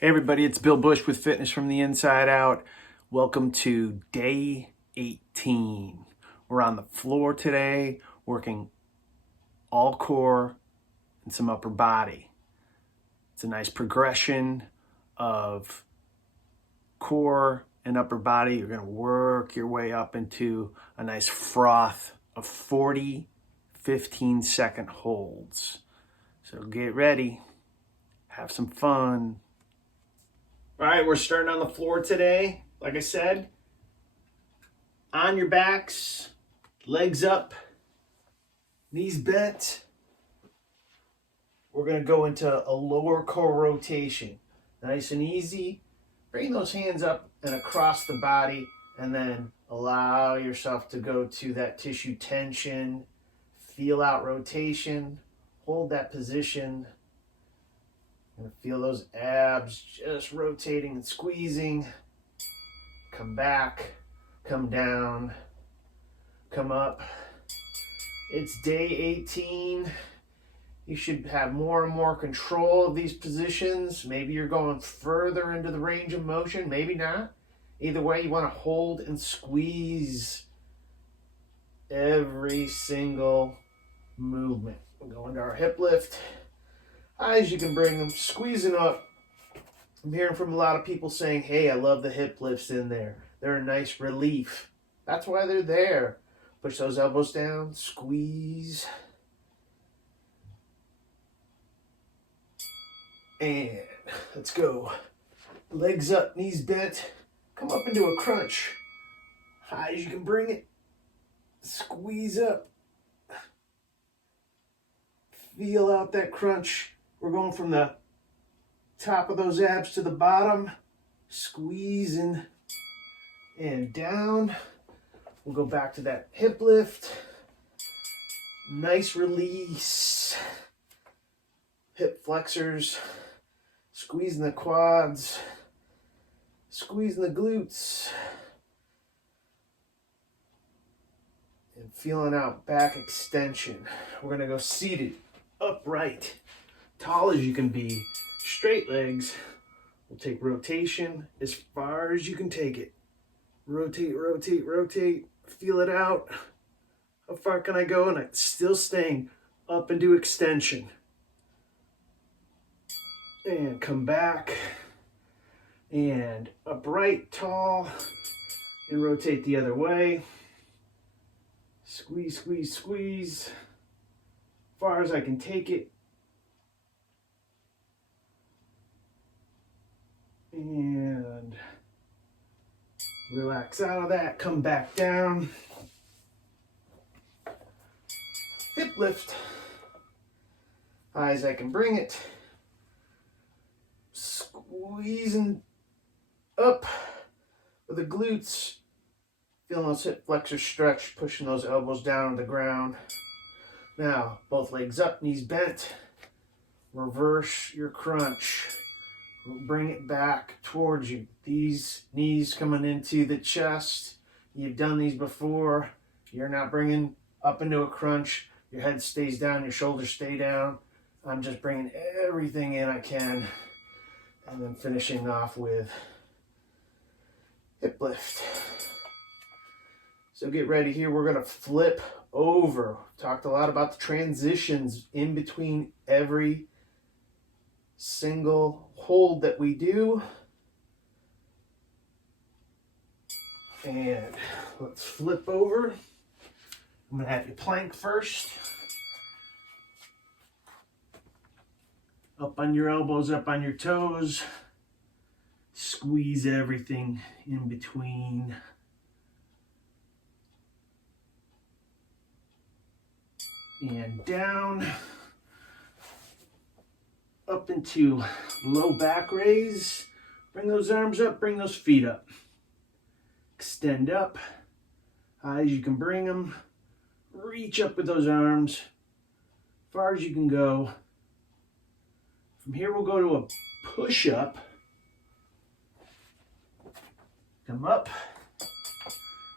Hey everybody, it's Bill Bush with Fitness from the Inside Out. Welcome to day 18. We're on the floor today working all core and some upper body. It's a nice progression of core and upper body. You're going to work your way up into a nice froth of 40 15-second holds. So get ready, have some fun. All right, we're starting on the floor today. Like I said, on your backs, legs up, knees bent. We're going to go into a lower core rotation. Nice and easy. Bring those hands up and across the body, and then allow yourself to go to that tissue tension. Feel out rotation. Hold that position. And feel those abs just rotating and squeezing. Come back, come down, come up. It's day 18. You should have more and more control of these positions. Maybe you're going further into the range of motion, maybe not. Either way, you want to hold and squeeze every single movement. We'll go into our hip lift. High as you can bring them, squeezing up. I'm hearing from a lot of people saying, hey, I love the hip lifts in there. They're a nice relief. That's why they're there. Push those elbows down, squeeze. And let's go. Legs up, knees bent. Come up into a crunch. High as you can bring it. Squeeze up. Feel out that crunch. We're going from the top of those abs to the bottom. Squeezing and down. We'll go back to that hip lift. Nice release. Hip flexors. Squeezing the quads. Squeezing the glutes. And feeling out back extension. We're going to go seated, upright, tall as you can be. Straight legs. We'll take rotation as far as you can take it. Rotate, rotate, rotate. Feel it out. How far can I go? And it's still staying up into extension. And come back. And upright, tall. And rotate the other way. Squeeze, squeeze, squeeze. As far as I can take it. And relax out of that. Come back down. Hip lift. High as I can bring it. Squeezing up with the glutes. Feeling those hip flexors stretch. Pushing those elbows down to the ground. Now, both legs up, knees bent. Reverse your crunch. Bring it back towards you. These knees coming into the chest. You've done these before. You're not bringing up into a crunch. Your head stays down, your shoulders stay down. I'm just bringing everything in I can. And then finishing off with hip lift. So get ready here. We're going to flip over. Talked a lot about the transitions in between every single hold that we do. And let's flip over. I'm going to have you plank first. Up on your elbows, up on your toes. Squeeze everything in between. And down. Up into low back raise. Bring those arms up, bring those feet up. Extend up, high as you can bring them. Reach up with those arms, far as you can go. From here we'll go to a push-up. Come up,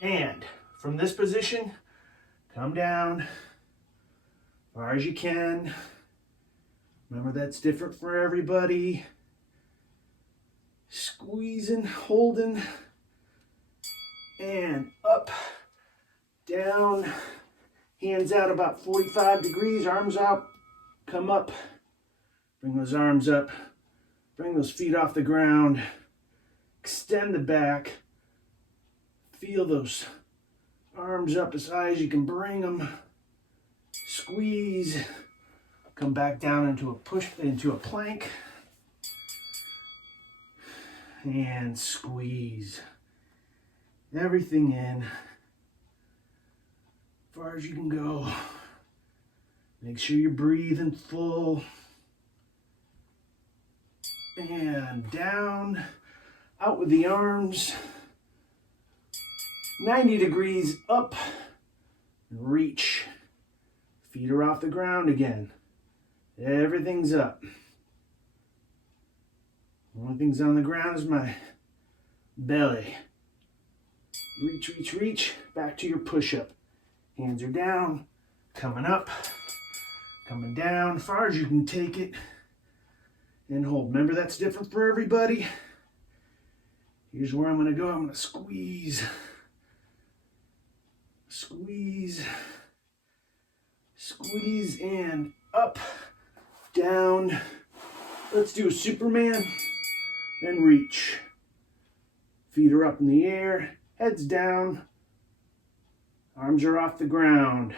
and from this position, come down, far as you can. Remember, that's different for everybody. Squeezing, holding, and up, down, hands out about 45 degrees, arms out, come up, bring those arms up, bring those feet off the ground, extend the back, feel those arms up as high as you can bring them, squeeze, come back down into a plank, and squeeze everything in as far as you can go. Make sure you're breathing full. And down, out with the arms, 90 degrees up, and reach. Feet are off the ground again. Everything's up. The only thing's on the ground is my belly. Reach, reach, reach, back to your push-up. Hands are down, coming up, coming down, as far as you can take it, and hold. Remember, that's different for everybody. Here's where I'm gonna go. I'm gonna squeeze, squeeze, squeeze, and up, down. Let's do a Superman and reach. Feet are up in the air, heads down, arms are off the ground.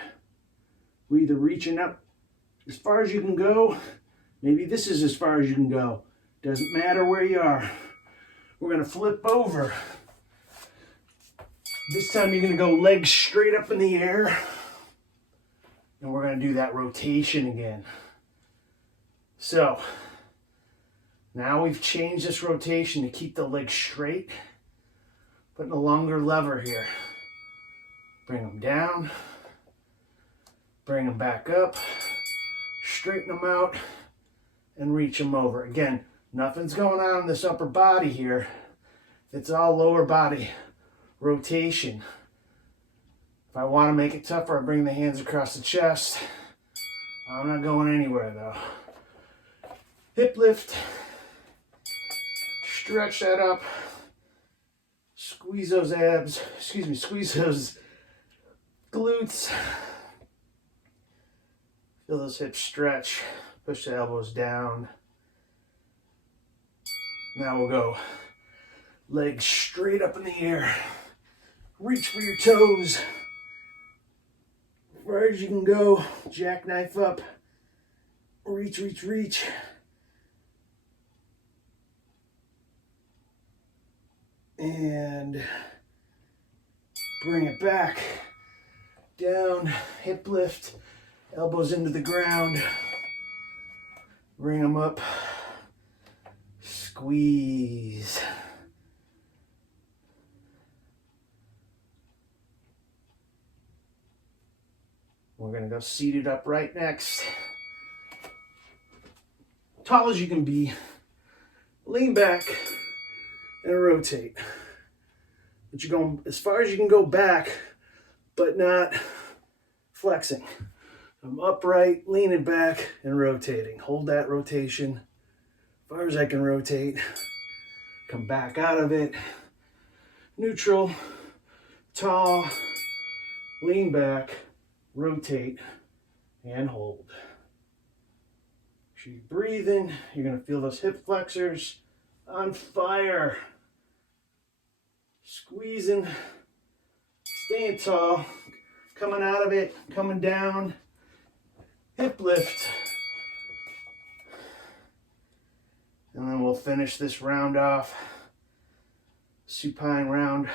We're either reaching up as far as you can go, maybe this is as far as you can go. Doesn't matter where you are. We're gonna flip over. This time you're gonna go legs straight up in the air, and we're gonna do that rotation again. So, now we've changed this rotation to keep the legs straight, putting a longer lever here. Bring them down, bring them back up, straighten them out, and reach them over. Again, nothing's going on in this upper body here. It's all lower body rotation. If I want to make it tougher, I bring the hands across the chest. I'm not going anywhere though. Hip lift. Stretch that up. Squeeze those abs. Squeeze those glutes. Feel those hips stretch. Push the elbows down. Now we'll go legs straight up in the air. Reach for your toes. As far as you can go. Jackknife up. Reach, reach, reach. And bring it back. Down, hip lift, elbows into the ground. Bring them up. Squeeze. We're going to go seated upright next. Tall as you can be. Lean back and rotate. But you're going as far as you can go back, but not flexing. I'm upright, leaning back, and rotating. Hold that rotation as far as I can rotate. Come back out of it. Neutral, tall, lean back, rotate, and hold. Make sure you're breathing. You're going to feel those hip flexors on fire. Squeezing, staying tall, coming out of it, coming down, hip lift. And then we'll finish this round off, supine round,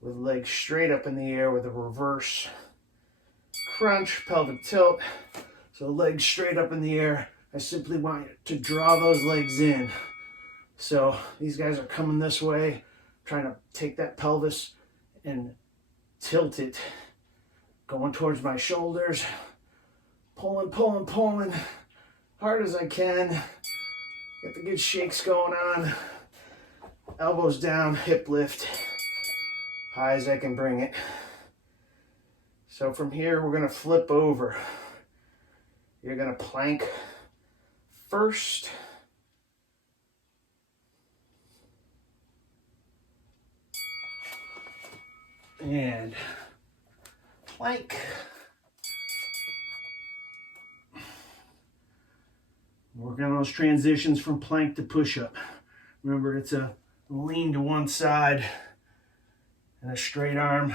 with legs straight up in the air with a reverse crunch, pelvic tilt. So legs straight up in the air. I simply want you to draw those legs in. So these guys are coming this way, trying to take that pelvis and tilt it, going towards my shoulders, pulling, pulling, pulling, hard as I can. Get the good shakes going on. Elbows down, hip lift, high as I can bring it. So from here, we're gonna flip over. You're gonna plank first, and plank. Working on those transitions from plank to push-up. Remember, it's a lean to one side and a straight arm.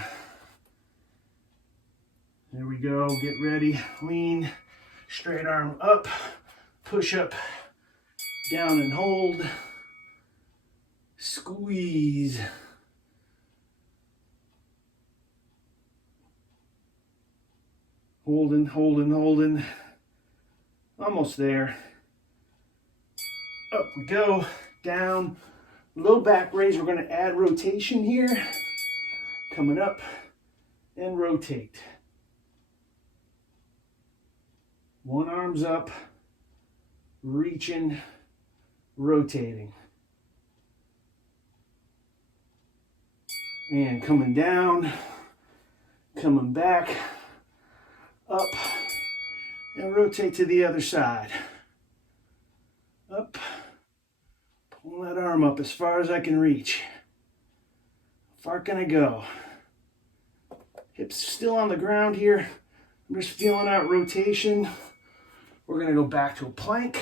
There we go, get ready, lean, straight arm up, push up, down and hold, squeeze. Holding, holding, holding, almost there. Up we go, down, low back raise. We're going to add rotation here. Coming up and rotate. One arm's up, reaching, rotating. And coming down, coming back, up, and rotate to the other side. Up, pull that arm up as far as I can reach. How far can I go? Hips still on the ground here. I'm just feeling out rotation. We're gonna go back to a plank.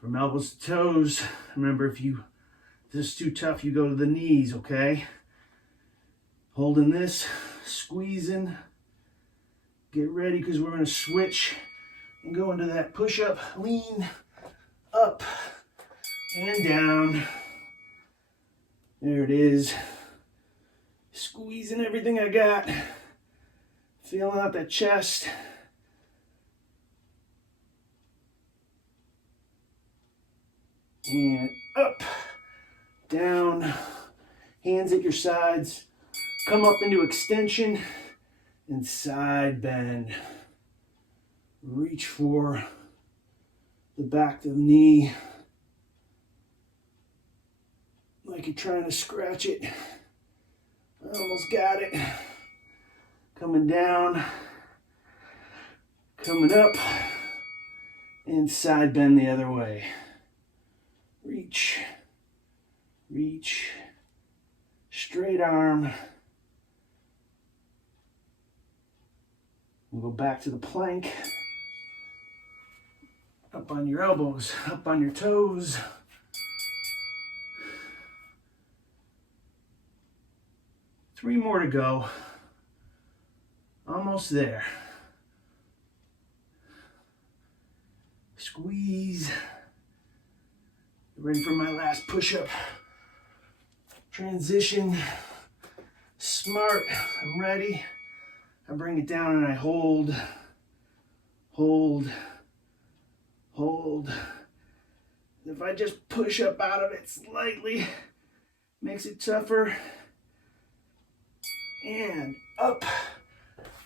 From elbows to toes. Remember, if this is too tough, you go to the knees, okay? Holding this, squeezing. Get ready, because we're gonna switch and go into that push-up, lean, up and down. There it is. Squeezing everything I got. Feeling out that chest. And up, down, hands at your sides. Come up into extension and side bend. Reach for the back of the knee. Like you're trying to scratch it. I almost got it. Coming down, coming up, and side bend the other way. Reach, reach, straight arm. We'll go back to the plank. Up on your elbows, up on your toes. Three more to go. Almost there. Squeeze. Ready for my last push-up. Transition. Smart. I'm ready. I bring it down and I hold. Hold. Hold. If I just push up out of it slightly, makes it tougher. And up,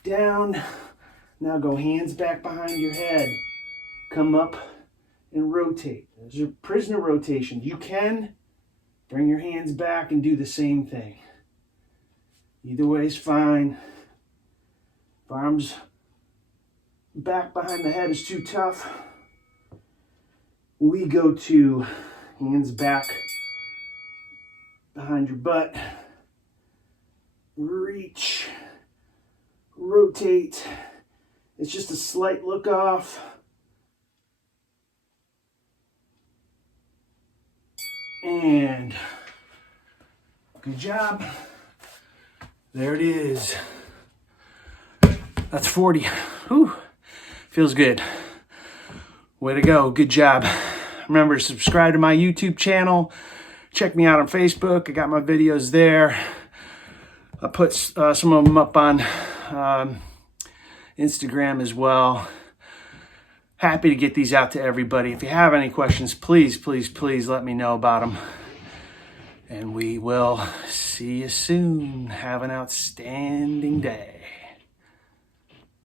down. Now go hands back behind your head. Come up and rotate. Those are prisoner rotations. You can bring your hands back and do the same thing. Either way is fine. If arms back behind the head is too tough, we go to hands back behind your butt. Reach, rotate. It's just a slight look off. And good job. There it is. That's 40. Whew. Feels good. Way to go. Good job. Remember to subscribe to my YouTube channel. Check me out on Facebook. I got my videos there. I put some of them up on Instagram as well. Happy to get these out to everybody. If you have any questions, please, please, please let me know about them. And we will see you soon. Have an outstanding day.